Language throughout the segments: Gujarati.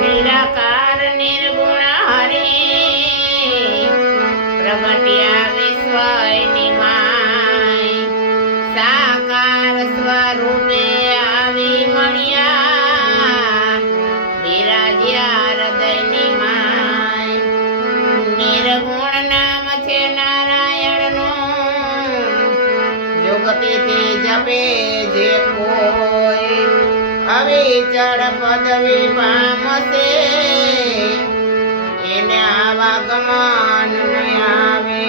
નિરાકાર નિર્ગુણ હરે પ્રગટ્યા વિશ્વની માય સાકાર સ્વરૂપે આવી મળ્યા બિરાજ્યા હૃદયની માય નિર્ગુણ નામ છે નારાયણનું જોગતીથી જપે જે કોઈ અવિચળ પદવી પામશે એને આવાગમન નહીં આવે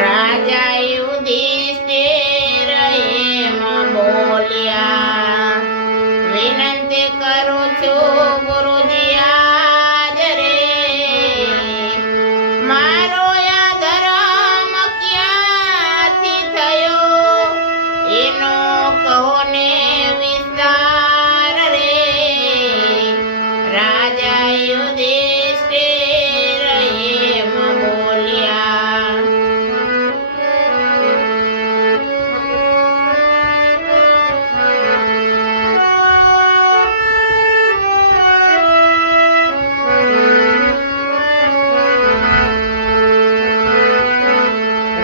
રાજા યુધિષ્ઠિર એમ બોલ્યા વિનંતી કરું છું ગુરુજી આજ રે મારો આ ધર્મ ક્યાંથી થયો એનો કહો ને વિસ્તાર રે રાજા યુધિષ્ઠિર એમ બોલ્યા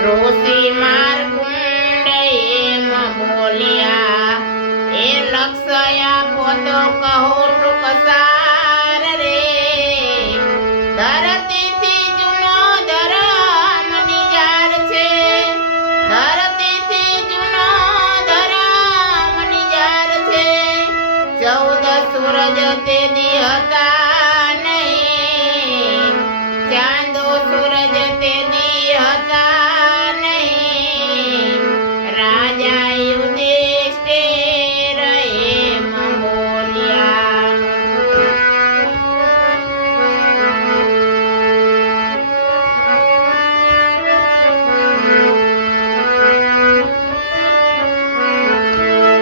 ઋષિ માર્કુંડ એમ બોલ્યા એ લક્ષ્ય આપો તો કહો ટૂંક સાર રે ધરતીથી જૂનો ધર્મ નિજાર છે ધરતીથી જૂનો ધર્મ નિજાર છે 14 સૂરજ તે દી હતા નહીં ચાંદો સૂરજ તે દી હતા નહીં રાજા યુધિષ્ઠિર એમ બોલ્યા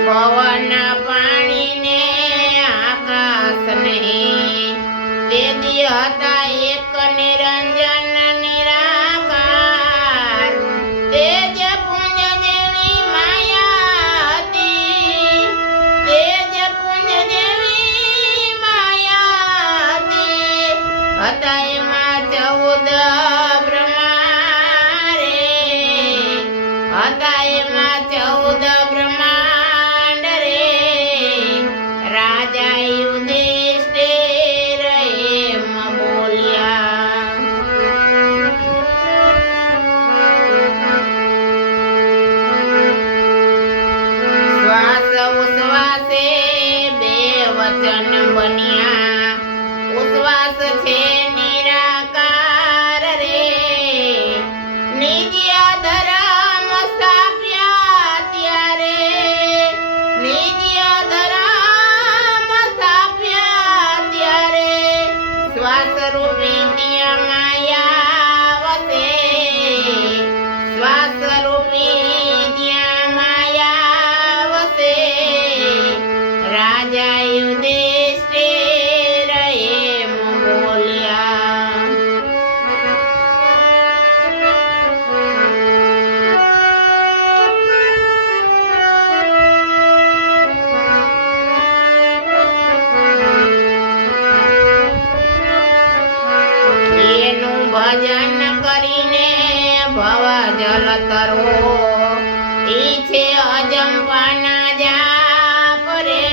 પવન પાણીને આકાશ નહીં તે દી હતા એક નિરંજન નિરાકાર તેજ પુંજ જેવી માયા હતી તેજ પુંજ જેવી માયા હતી હતા એમાં 14 બ્રહ્મા રે હતા એમાં 14 બ્રહ્માંડ રે રાજા યુધિષ્ઠિર એમ બોલ્યા શ્વાસ ઉશ્વાસે બે વચન બન્યા ઉશ્વાસ છે નિરાકાર રે નિજ ધર્મ સ્થાપ્યા ત્યારે નિજ ધર્મ સ્થાપ્યા ત્યારે શ્વાસ રૂપી ત્યાં માયા વસે શ્વાસ રૂપી ત્યાં માયા વસે રાજા યુધિષ્ઠિર એમ બોલ્યા એનું ભજન કરીને ભવ જલ તરો ઈ છે અજંપાના જાપ રે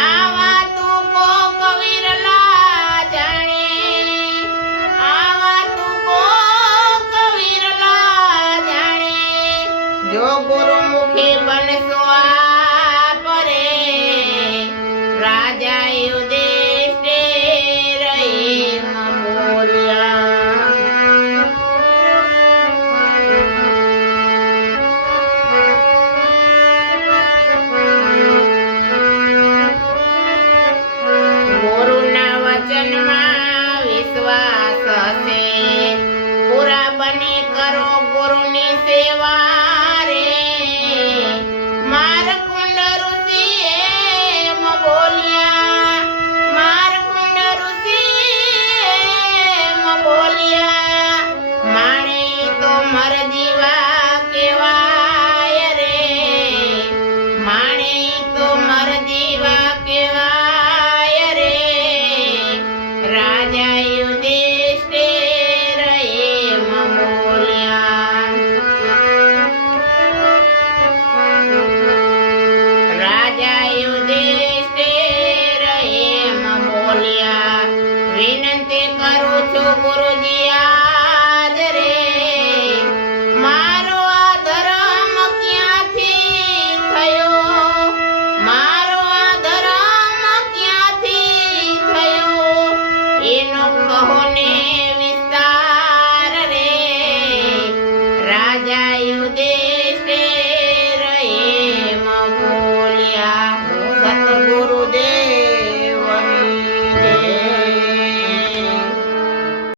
આવા તું કો કવિરલા જાણે આવા તું કો કવિરલા જાણે જો ગુરુમુખી બનશો આપ રે રાજા યુધિષ્ઠિર એમ બોલ્યા ગુરુના વચનમાં વિશ્વાસ હશે પૂરા બની કરો ગુરુની સેવા રે માર્કુંડ ઋષિ એમ બોલ્યા ગુરુ